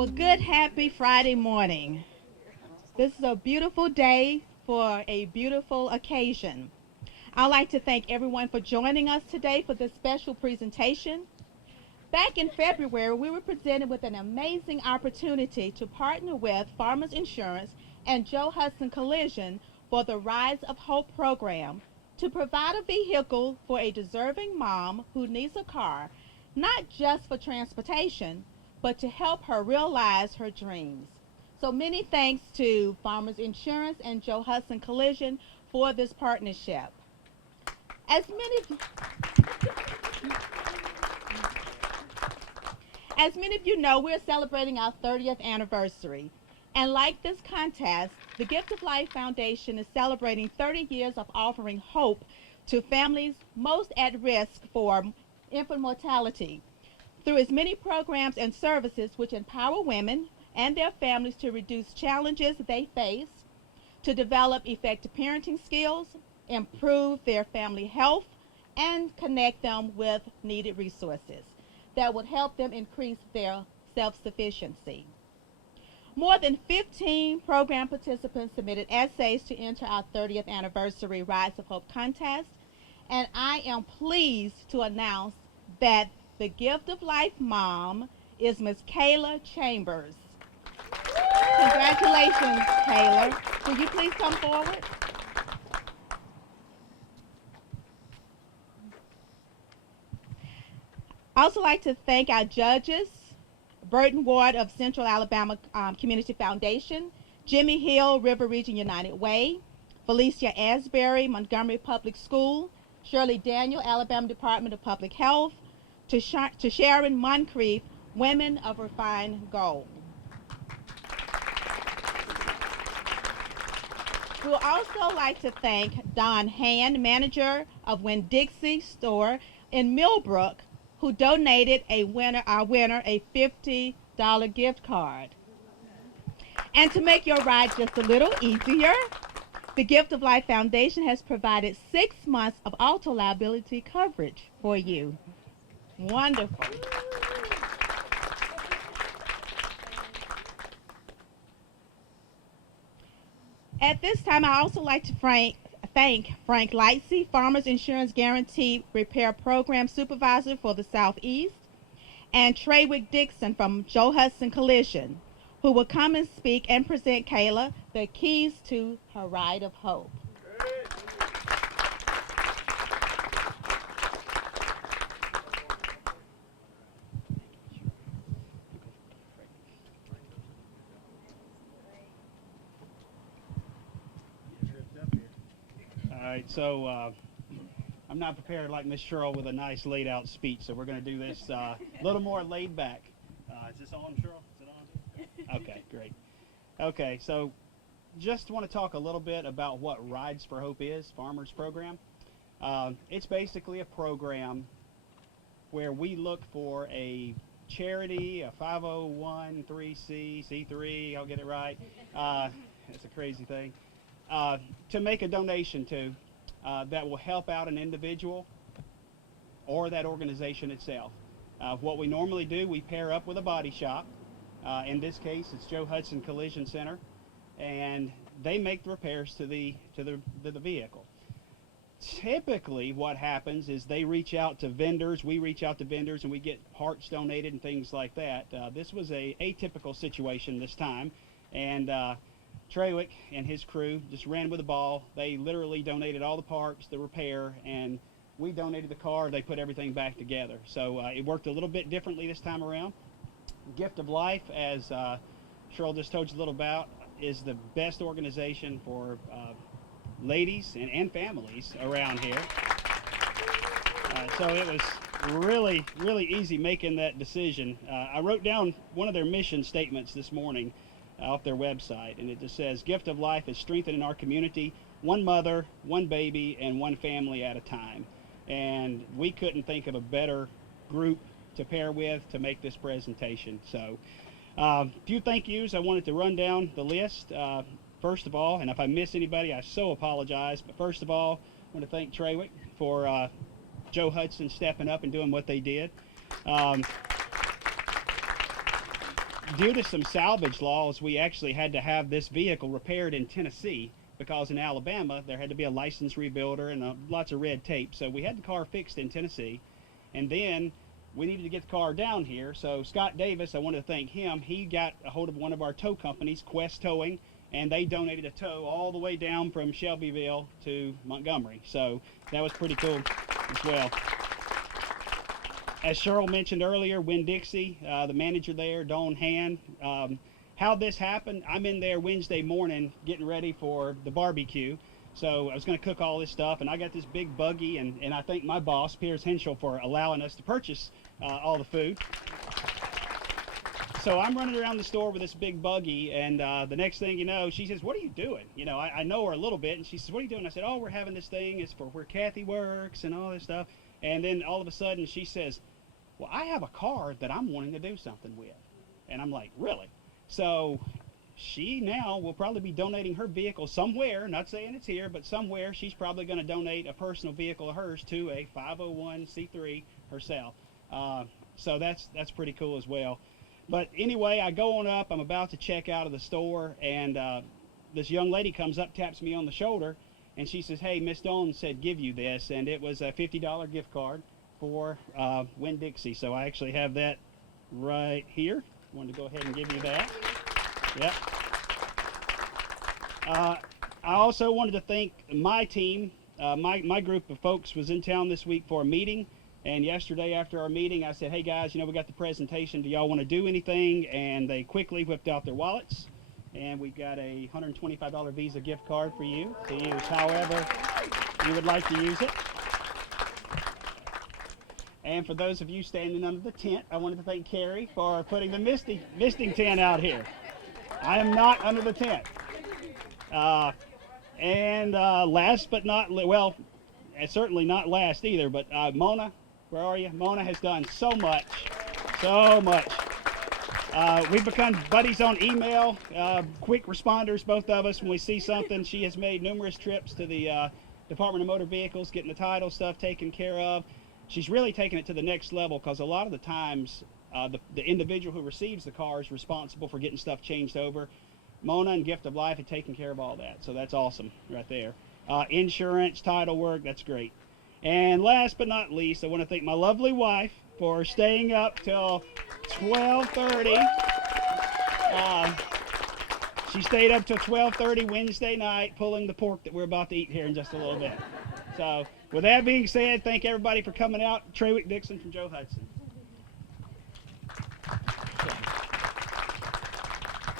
Well, good, happy Friday morning. This is a beautiful day for a beautiful occasion. I'd like to thank everyone for joining us today for this special presentation. Back in February, we were presented with an amazing opportunity to partner with Farmers Insurance and Joe Hudson Collision for the Rise of Hope program to provide a vehicle for a deserving mom who needs a car, not just for transportation, but to help her realize her dreams. So many thanks to Farmers Insurance and Joe Hudson Collision for this partnership. As many of you, as many of you know, we're celebrating our 30th anniversary. And like this contest, the Gift of Life Foundation is celebrating 30 years of offering hope to families most at risk for infant mortality through its many programs and services which empower women and their families to reduce challenges they face, to develop effective parenting skills, improve their family health, and connect them with needed resources that would help them increase their self-sufficiency. More than 15 program participants submitted essays to enter our 30th anniversary Rise of Hope contest, and I am pleased to announce that the Gift of Life mom is Miss Khayla Chambers. Congratulations, Khayla. Will you please come forward? I also like to thank our judges, Burton Ward of Central Alabama Community Foundation, Jimmy Hill, River Region United Way, Felicia Asbury, Montgomery Public School, Shirley Daniel, Alabama Department of Public Health, to Sharon Moncrief, Women of Refined Gold. We'll also like to thank Don Hand, manager of Winn-Dixie store in Millbrook, who donated our winner a $50 gift card. And to make your ride just a little easier, the Gift of Life Foundation has provided 6 months of auto liability coverage for you. Wonderful. At this time, I also like to thank Frank Lightsey, Farmers Insurance Guaranteed Repair Program Supervisor for the Southeast, and Treywick Dixon from Joe Hudson Collision, who will come and speak and present Khayla the keys to her ride of hope. All right, so I'm not prepared like Miss Cheryl with a nice laid out speech, so we're going to do this a little more laid back. Is this on, Cheryl? Is it on? Okay, great. Okay, so just want to talk a little bit about what Rides for Hope is, Farmers Program. It's basically a program where we look for a charity, a 501(c)(3), C3, I'll get it right. It's a crazy thing. To make a donation to that will help out an individual or that organization itself. What we normally do, we pair up with a body shop. In this case, it's Joe Hudson Collision Center, and they make the repairs to the vehicle. Typically, what happens is they reach out to vendors, we reach out to vendors, and we get parts donated and things like that. This was a atypical situation this time, and Treywick and his crew just ran with the ball. They literally donated all the parts, the repair, and we donated the car. They put everything back together. So it worked a little bit differently this time around. Gift of Life, as Cheryl just told you a little about, is the best organization for ladies and families around here. So it was really, really easy making that decision. I wrote down one of their mission statements this morning off their website, and it just says, Gift of Life is strengthening our community, one mother, one baby, and one family at a time. And we couldn't think of a better group to pair with to make this presentation. So a few thank yous. I wanted to run down the list. First of all, and if I miss anybody, I so apologize, but first of all, I want to thank Treywick for Joe Hudson stepping up and doing what they did. due to some salvage laws, we actually had to have this vehicle repaired in Tennessee because in Alabama there had to be a licensed rebuilder and lots of red tape. So we had the car fixed in Tennessee, and then we needed to get the car down here. So Scott Davis, I wanted to thank him. He got a hold of one of our tow companies, Quest Towing, and they donated a tow all the way down from Shelbyville to Montgomery. So that was pretty cool as well. As Cheryl mentioned earlier, Winn-Dixie, the manager there, Dawn Hand, how this happened, I'm in there Wednesday morning getting ready for the barbecue. So I was going to cook all this stuff, and I got this big buggy, and I thank my boss, Piers Henschel, for allowing us to purchase all the food. So I'm running around the store with this big buggy, and the next thing you know, she says, "What are you doing?" You know, I know her a little bit, and she says, "What are you doing?" I said, "Oh, we're having this thing. It's for where Kathy works and all this stuff." And then all of a sudden she says, "Well, I have a car that I'm wanting to do something with." And I'm like, "Really?" So she now will probably be donating her vehicle somewhere, not saying it's here, but somewhere she's probably going to donate a personal vehicle of hers to a 501c3 herself. So that's pretty cool as well. But anyway, I go on up, I'm about to check out of the store, and this young lady comes up, taps me on the shoulder, and she says, "Hey, Miss Dawn said give you this," and it was a $50 gift card for Winn-Dixie. So I actually have that right here. Wanted to go ahead and give you that. Yep. I also wanted to thank my team. My group of folks was in town this week for a meeting, and yesterday after our meeting I said, "Hey guys, you know, we got the presentation. Do y'all want to do anything?" And they quickly whipped out their wallets, and we've got a $125 Visa gift card for you to use however you would like to use it. And for those of you standing under the tent, I wanted to thank Carrie for putting the misting tent out here. I am not under the tent. And last but not, well, certainly not last either, but Mona, where are you? Mona has done so much, so much. We've become buddies on email, quick responders, both of us. When we see something, she has made numerous trips to the Department of Motor Vehicles, getting the title stuff taken care of. She's really taken it to the next level because a lot of the times the individual who receives the car is responsible for getting stuff changed over. Mona and Gift of Life have taken care of all that, so that's awesome right there. Insurance, title work, that's great. And last but not least, I want to thank my lovely wife for staying up till 12:30. She stayed up till 12:30 Wednesday night pulling the pork that we're about to eat here in just a little bit. So with that being said, thank everybody for coming out. Treywick Dixon from Joe Hudson.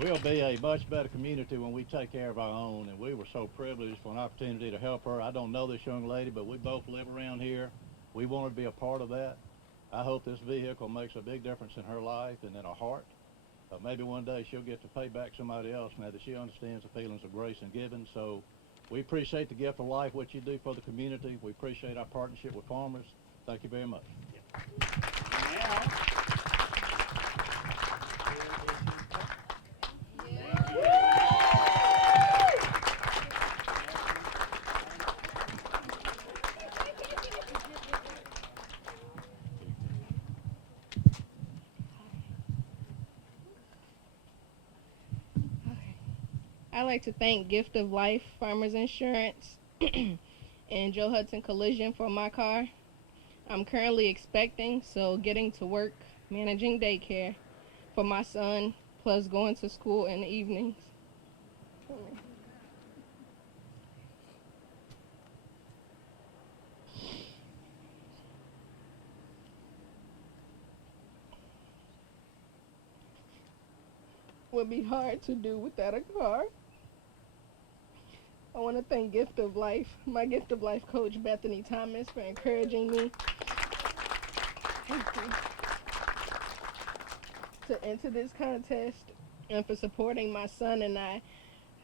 We'll be a much better community when we take care of our own, and we were so privileged for an opportunity to help her. I don't know this young lady, but we both live around here. We want to be a part of that. I hope this vehicle makes a big difference in her life and in her heart. Maybe one day she'll get to pay back somebody else now that she understands the feelings of grace and giving. So we appreciate the Gift of Life, what you do for the community. We appreciate our partnership with farmers. Thank you very much. I'd like to thank Gift of Life, Farmers Insurance, and Joe Hudson Collision for my car. I'm currently expecting, so getting to work, managing daycare for my son, plus going to school in the evenings. Would be hard to do without a car. I want to thank Gift of Life, my Gift of Life coach, Bethany Thomas, for encouraging me to enter this contest and for supporting my son and I.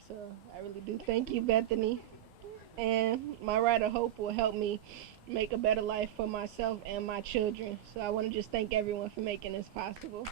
So I really do thank you, Bethany. And my Ride of Hope will help me make a better life for myself and my children. So I want to just thank everyone for making this possible.